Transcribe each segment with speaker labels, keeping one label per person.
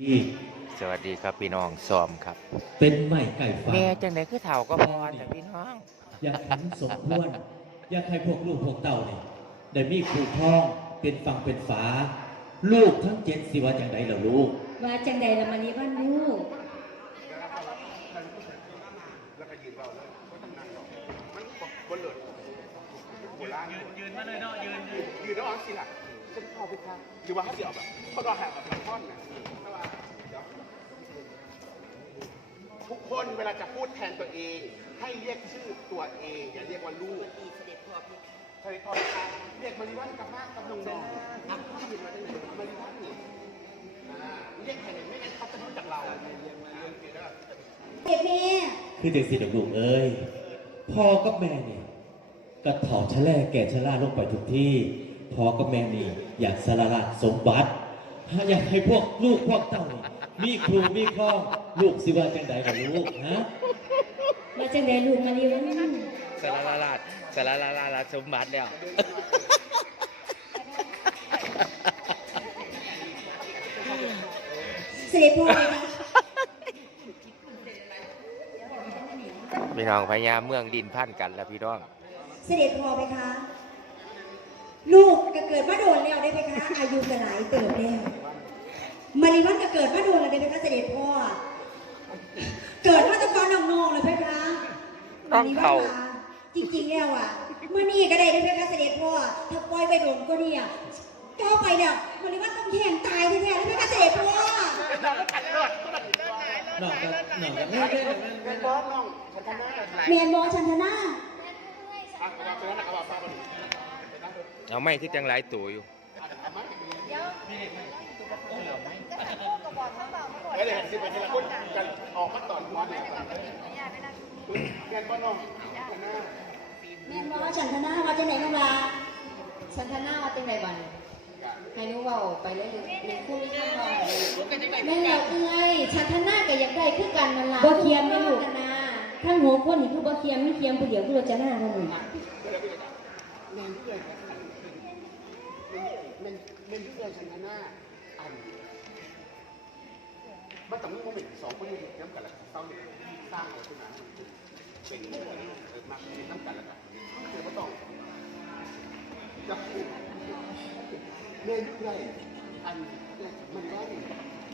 Speaker 1: ที่
Speaker 2: สวัสดีครับพี่น้องซ้อมครับ
Speaker 1: เป็นไม่ไก่ฟ้า
Speaker 2: แม่จังไดคือเฒ่าก็พอแต่พี่น้อง
Speaker 1: อยากเห็นสมควรอยากให้พวกลูกพวกเต่าเนี่ยได้มีครูท้องเป็นฟังเป็นฝา ลูกทั้งเจ็ดสิว่าจังไดล่ะลูก
Speaker 3: ว่าจังใดละมานี้ว่าลูก
Speaker 4: ยืนมาเลยเนาะยืนยืนยืนแล้วเอาสิล่ะ ฉันพอไปค่ะหรือว่าเขาเสียแบบเขารอแหกแบบเป็นท่อนนะทุกคนเวลาจะพูดแทนตัวเอง ให้เรียกชื่อตัวเอง อย่าเรียกว่าลูกเสด็จพ่อพี่เสด็จพ่อค่เรียกมาริวันกับมากกับนงนงอะข้ายืนมาได้ไหนมาริวันนี่เรียกแทนไม่งั้นเขาจะรู้จักเราเรียกมาเรียกเด้อ
Speaker 3: เด็กแม่
Speaker 1: คือจังสิดอกลูกเอ้ยพ่อกับแม่เนี่ยก็ถอดชะแล่แก่ชะล่าลงไปทุกที่ พ่อกับแม่นี่อยากสละละสมบัติอยากให้พวกลูกพวกเต่านี่มีครูมีครองลูกสิว่าจังไดล่ะลูกฮะ
Speaker 3: ว่าจังใดลูกมานี้ว่า
Speaker 2: สารลาลาดสารลาลาลาสมบัติแล้ว
Speaker 3: เสด็จพ่อไปคะ
Speaker 2: พี่น้องพญาเมืองดินพันกันแล้วพี่น้อง
Speaker 3: เสด็จพ่อไปคะ ลูกก็เกิดมาโดนแล้วได้ไหมคะ อายุก็หลายเติบแล้วมาริวันก็เกิดมาโดนแล้วได้ไหมคะเสด็จพ่อ เกิดมาแตะกอนน้องๆเลยไหมคะ
Speaker 2: น้องเขา
Speaker 3: มริวันคะจริงๆแล้วอะเมื่อนี้ก็ได้ได้ไหมคะเสด็จพ่อถ้าปล่อยไปโดนก็เนี่ยก้าวไปเนี่ยมาริวันต้องแข่งตายแท้ๆได้ไหมคะเสด็จพ่อ
Speaker 4: เราก็ขัดเลือดก็ตัดสินใจ
Speaker 1: น้องก็น้องก็เอ้ยเอ้ยเอ้ย
Speaker 4: เป็นบอสน้องฉันทำหน้าอะไร
Speaker 3: เมียนบอชันธนา
Speaker 4: อะกระบะ เป็นนักกระบะฟ้าบน
Speaker 2: เอาไม่คือจังหลายตัวอยู่
Speaker 4: เดี๋ยวเดี๋ยวสิบเป็นทีละคน กันออกมาตอนวันเนี่ยเรียนบ้านน้องกันหน้า
Speaker 3: เมียนบอชันธนาว่าจะไหนบ้างล่ะ
Speaker 5: ฉันท่าหน้าว่าเป็นไงบันให้หนูเบาไปเลยมีคู่มีข้างรองแม่เราเอ้ยฉันท่าหน้าก็อยากได้คือกันนั่นล่ะ
Speaker 3: บ่เคียมไม่ลูก
Speaker 5: กันนะ
Speaker 3: ทั้งหัวคนนี่คือบ่เคียมไม่เคียมผู้เดียวคือเราจะหน้ากันหนึ่ง
Speaker 4: เรียนเลยเรียนเรียนที่เลยฉันชนะอันมันต้องมีโมเมนต์สองคนนี้เน้ำกันแล้วเศร้าอยู่สร้างอะไรขึ้นมาเป็นเออมาเป็นน้ำกันแล้วกันเดี๋ยวก็ต้องจะเรียนที่เลยอันมันได้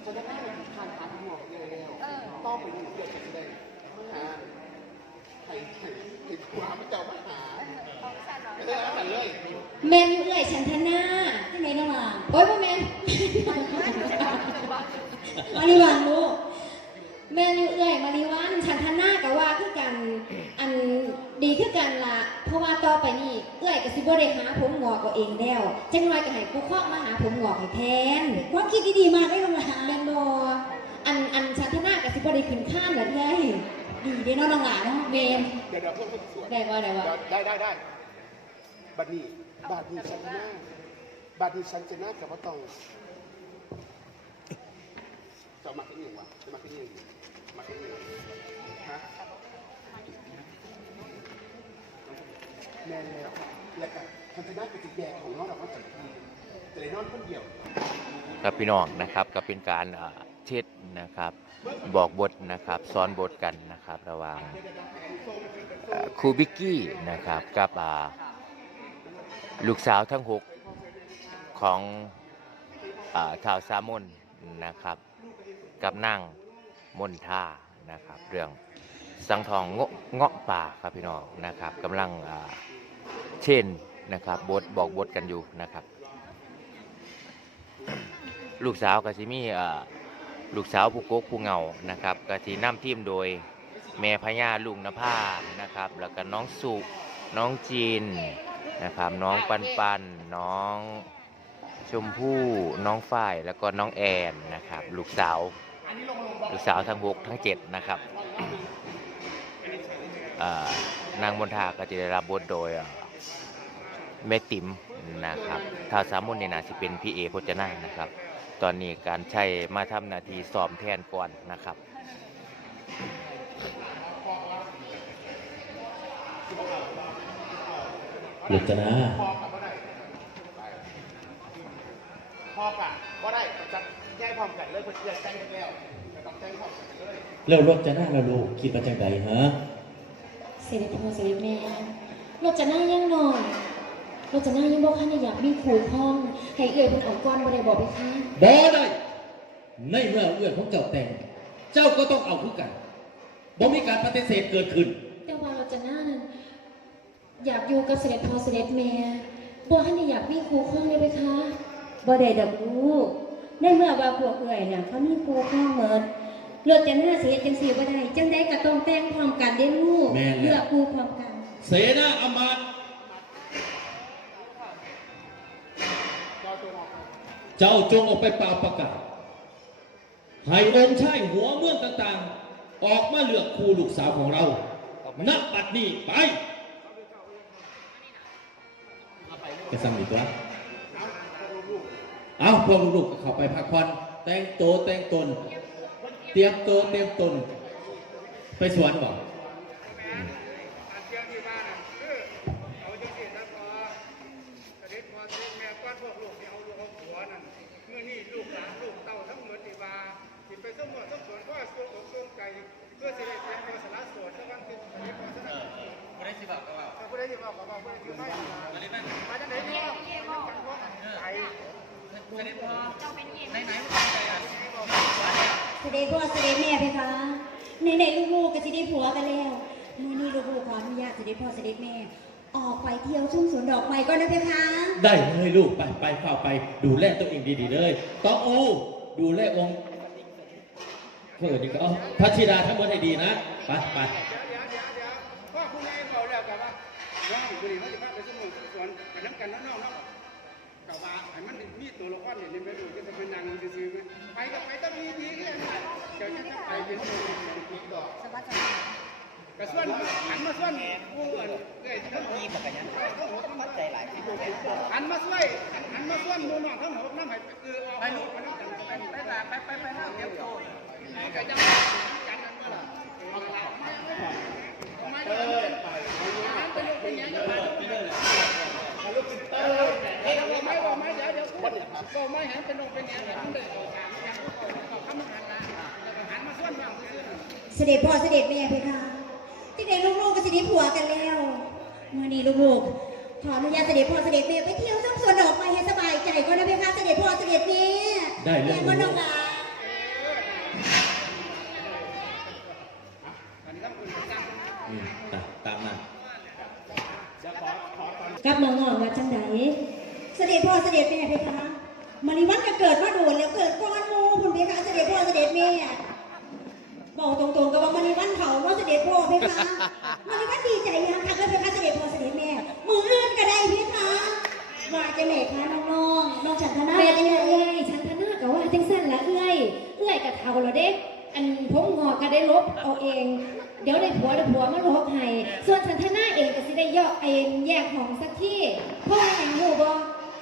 Speaker 4: จะได้ไม่เป็นทางทานหัวเร็วๆต้องไปอยู่เพื่อจะได้อ่า ให้ให้ให้ผัวพระเจ้ามาหาไม่ได้แล้วกันเลย
Speaker 5: แม่นอยู่เอ้ยฉันท่าหน้า
Speaker 3: ที่ไหนน้องล่ะ
Speaker 5: โอ้ยพ่อแม่น
Speaker 3: มาริวันลูก
Speaker 5: แม่นอยู่เอ้ยมาริวันฉันท่าหน้าก็ว่าคือกันอันดีคือกันล่ะ เพราะว่าต่อไปนี่เอ้ยก็สิบ่ได้หาผมงอกเอาเองแล้วจังน้อยก็ให้กูเคาะมาหาผมงอกให้แทน
Speaker 3: ความคิดดีๆมากได้น้องล่ะ
Speaker 5: แม่นบ่อันอันฉันท่าหน้าก็สิบ่ได้ขึ้นข้านเหรอแท้
Speaker 3: ดีเด้น้องน้องหลาเนาะ
Speaker 5: แม่น
Speaker 4: เดี๋ยวเดี๋ยวเพื่อนคนสวย
Speaker 5: ได้ว่าได้ว่า
Speaker 4: ได้ได้ได้บัดนี้บัดนี้ฉันจะหน้าบัดนี้ฉันจะหน้ากับว่าต้อง แม่แล้วแล้วก็ฉันจะหน้ากับจิตแยกของน้องเราก็จัดทีจะได้นอนคนเดียว
Speaker 2: ครับพี่น้องนะครับก็เป็นการอ่าเทศนะครับบอกบทนะครับสอนบทกันนะครับระหว่างเอ่อครูบิกกี้นะครับกับอ่าลูกสาวทั้งหกของอ่าข่าวสามนนะครับ กับนั่งมนท่านะครับ เรื่องสังทองเงาะเงาะป่าครับพี่น้องนะครับกำลังอ่า เช่นนะครับบทบอกบทกันอยู่นะครับ ลูกสาวกสิมีลูกสาวผู้กกผู้เงานะครับก็ที่นำทีมโดยแม่พญาลุงนภานะครับ แล้วก็น้องสุน้องจีนนะครับ น้องปันปันน้องชมพู่น้องฝ้ายแล้วก็น้องแอนนะครับ ลูกสาวลูกสาวทั้งหกทั้งเจ็ดนะครับนางมณฑาก็จะได้รับบทโดย แม่ติ๋มนะครับท้าวสามุนนี่นาสิเป็นพี่เอพจนานะครับ ตอนนี้การใช้มาทำหนาทีสอมแทนก่อนนะครับ
Speaker 1: ลูกจะนะ
Speaker 4: พ่อกับว่าได้พ่อกับว่าได้จัดแจ้งความกันเลยเพื่อนแจ้งแล้วจะต้องแจ้งความกันเลย
Speaker 1: แล้วรถจะหน้าแล้วลูกคิดมาจากใดฮะ
Speaker 5: เสด็จพ่อเสด็จแม่เราจะนั่งยังนอน เราจะนั่งยังบอกข้าอยากมีขู่พ้อง ให้เอ่ยเป็นออกก้อนบ่ได้บอกไปค่ะ
Speaker 1: บ่ได้ ในเมื่อเอื้อนของเจ้าแต่ง เจ้าก็ต้องเอาคือกันบ่มีการปฏิเสธเกิดขึ้น
Speaker 5: แต่ว่าเราจะนั่งอยากอยู่กับเสด็จพ่อเสด็จแม่บอกข้าอยากมีขู่พ้องเลยไปคะ
Speaker 3: บ่ได้ดอกลูกในเมื่อว่าพวกเอื่อยน่ะเขามีครูข้างเมิดเลือกจะหน้าเสียจังสีบ่ได้จังได้ก็ต้องแต่งพร้อมกันเด้ลูก
Speaker 1: แม่นแล้ว
Speaker 3: เลือกครูพร้อมกัน
Speaker 1: เสนาอำมาตย์ เจ้าจงออกไปป่าประกาศให้องค์ชายหัวเมืองต่างๆ ออกมาเลือกครูลูกสาวของเราณบัดนี้ไปกระสังอีกแล้วเอาพวกลูกๆเข้าไปพักผ่อนแต่งตัวแต่งตน เตรียมตัวเตรียมตน ไปสวนก่อน
Speaker 4: ว่าดสิบอกก็ว่าผู้ใดสิไม่มาจังได๋เนี่ยไป
Speaker 3: เสด็จพ่อเสด็จแม่เพคะในในๆลูกๆก็จะได้ผัวกันแล้วมื่อนี้ลูกๆขออนุญาตเสด็จพ่อเสด็จแม่ ออกไปเที่ยวชุ่มสวนดอกไม้ก่อนนะเพคะ
Speaker 1: ได้เลยลูกไปไปเฝ้าไปดูแลตัวเองดีๆเลยต้องโอ้ดูแลองค์เพื่อนนี่ก็เอาพระธิดาทั้งหมดให้ดีนะไปไป
Speaker 4: น้องบุรีเขาจะพาไปสมุนสวนไปน้ำกันน้องน้องเนาะกับว่าให้มันมีตัวละครเนี่ยนี่ไม่รู้จะเป็นนางมันจะซื้อไปกับไปต้องมีดีกันเดี๋ยวจะไปเป็นตัวเป็นดอกระส่วนหันมาส่วนผู้เงินเอ้ยทั้งมีปากกันยังเข้าใจหลายที่หันมาช่วยหันมาส่วนมูน้องทั้งหมดน้ำให้คือออกไปลูกไปน้ำกันไปไปไปไปไปห้าเดียวโตก็ยังกันนั่นมาล่ะไม่ได้ไปหันไปลูกเป็นยังไงลูกเออเฮ้ยไม่ว่าไม่เดี๋ยวเดี๋ยวพูด ก็ไม่หันเป็นลูกเป็นยังไงมันเลยออกจากจากผู้ก่อก็คำหันละแล้วก็หันมาส่วนบางซื่อ
Speaker 3: เสด็จพ่อเสด็จแม่เพคะที่ไหนลูกๆก็จะได้ผัวกันแล้วเมื่อนี้ลูกๆขออนุญาตเสด็จพ่อเสด็จแม่ไปเที่ยวชุ่มสวนดอกไม้ให้สบายใจก่อนนะเพคะเสด็จพ่อเสด็จแม่
Speaker 1: ได้เลย
Speaker 3: แม่ก็น้องหลา
Speaker 1: อืมตามตามมา
Speaker 3: กับน้องๆว่าจังไดเสด็จพ่อเสด็จแม่เพคะ มาริวันก็เกิดมาโดนแล้วเกิดก้อนมูคุณเพคะเสด็จพ่อเสด็จแม่บอกตรงๆกับว่ามาริวันเผาว่าเสด็จพ่อเพคะมาริวันดีใจยังคักเลยเพคะเสด็จพ่อเสด็จแม่มืออื่นก็ได้เพคะว่าจะไหนคะน้องๆน้องฉันทนา
Speaker 5: แม่
Speaker 3: ว่า
Speaker 5: เอ้
Speaker 3: จะ
Speaker 5: ย
Speaker 3: ไหน
Speaker 5: เอ้ยฉันทนากับว่าจังสั้นละเอ้ยเอ้ยกับเท่าแล้วเด็กอันผมงอกก็ได้ลบเอาเอง เดี๋ยวได้ผัวได้ผัวมาลบให้ส่วนฉันทนาเองก็สิได้ยอกเองแยกของสักที่เพราะว่าอย่งหูบ่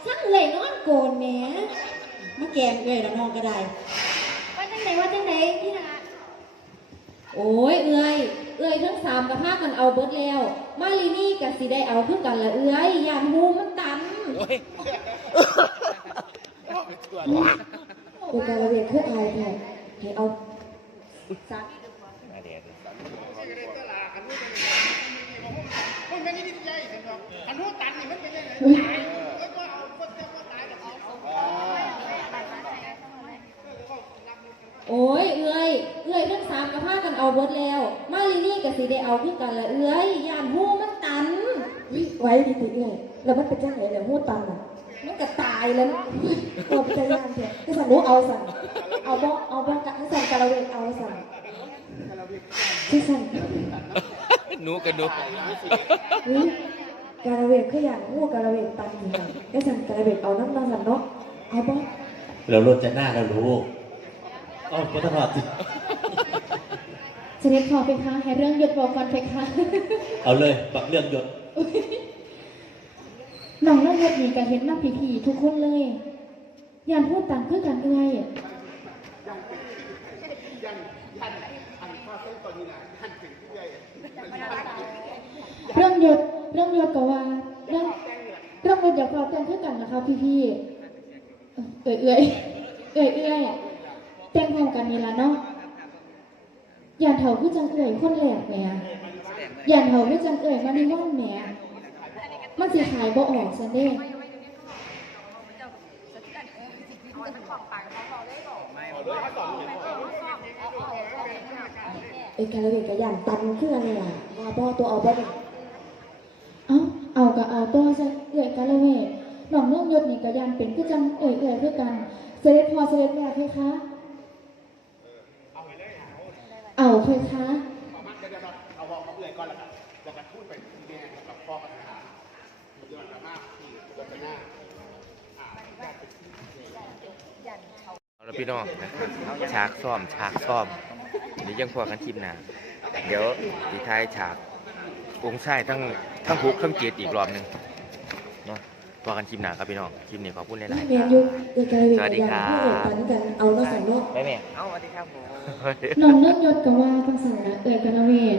Speaker 5: สั่งเลยนอนโกนแหม
Speaker 3: มาแกงเลยน้องๆก็ได้
Speaker 5: ว่าจังไหนว่าจังไหนพี่ละโอ้ยเอ้ยเอ้ยทั้งสามกับห้ากันเอาเบิดแล้ว มาลีนี่กับสิได้เอาคือกันละเอ้ยยานหูมันตัน
Speaker 3: อุกาละเวียนคืออายแท้ให้เอาซัก
Speaker 4: มันเป็นนิดใหญ่สิครับอันนู้นตันนี่มันเป็นยังไงตายแล้วก็เอาคนเจ้าก็ตายแต่เอาเอา
Speaker 5: โอ้ยเอ้ยเอ้ยทั้งสามกับห้ากันเอาเบิดแล้ว มาลีนี่กับสิได้เอาคือกันละเอ้ยยานหูมันตัน
Speaker 3: ไว้ดีติเอ้ยแล้วมันเป็นจังไหนแล้วหูตันอะ
Speaker 5: มันก็ตายแล้วนะ
Speaker 3: ตัวเป็นยานเถอะที่สั่นหนูเอาสั่นเอาบ่เอาบ่กะที่สั่นกะละเวียนเอาสั่นที่สั่น
Speaker 2: หนูกันหนู
Speaker 3: เฮ้ยกะละเวียนคืออย่างหูกะละเวียนตันนี่ค่ะที่สั่นกะละเวียนเอาน้ำมาสั่นเนาะเอาบ่
Speaker 1: แล้วรถจะหน้าแล้วลูก เอ้าก็ตลอดสิ
Speaker 5: เสด็จพอไปคะให้เรื่องหยุดบอกก่อนไปคะ
Speaker 1: เอาเลยบักเรื่องหยด
Speaker 5: น้องเรื่องหยุดนี่ก็เห็นน้ำผีๆทุกคนเลยยานพูดต่างคือกันเอ้ย
Speaker 4: ยันยันอันข้อต้นตอนนี้นะยันถึงที่ใหญ่
Speaker 5: เรื่องหยุดเรื่องหยุดก็ว่าเรื่องเรื่องหยุดอย่าพอกันคือกันนะคะพี่ๆเอ้ยเอ้ยเอ้ยเอ้ย
Speaker 6: แต่งพร้อมกันนี่ละเนาะยานเถาคือจังเอ่ยคนแหลกแหม่ยานเถาคือจังเอ่ยมานิว่อนแหม่มันสิขายบ่ออกซันเด้
Speaker 3: เอ้ยกาลเวกกะยันตันขึ้นอะไรล่ะว่าบ่ตัวเอาบ่เนี่ย
Speaker 6: เอ้าเอาก็เอาตัวซะเอ่ยกะละเวทน้องเนื่องยศนี่ก็ยานเป็นคือจังเอ่ยเอ่ยคือกันเสด็จพ่อเสด็จแม่เพคะ เอาเพคะ
Speaker 4: เอามาเดี๋ยวๆๆเอาบอกเขาเลยก่อนแล้วกันแล้วก็พูดไปที่แม่กับพ่อกับทหารเดี๋ยวกันมากที่รัตนา
Speaker 2: เอาละพี่น้องนะครับฉากซ่อมฉากซ่อมเดี๋ยวยังพอกันทีมหน้าเดี๋ยวทีท้ายฉากองค์ชายทั้งทั้งฮุกทั้งเกียรติอีกรอบหนึ่งเนาะ พอกันทีมหน้าครับพี่น้องทีมนี้ขอบคุณหลายๆ
Speaker 3: เรี
Speaker 2: ค
Speaker 3: ยน
Speaker 2: รับ
Speaker 3: อยู่เอ้ยกาลเวก
Speaker 2: สวั
Speaker 3: กะ
Speaker 2: สดี
Speaker 3: ยัน
Speaker 2: ครับ
Speaker 3: ผู้เอ่ยตันกันเอาเนาะสันเนาะ
Speaker 2: ไปแม่
Speaker 6: น้องเนื่องยศก็ว่าจังสันละเอ่ยกะละเวท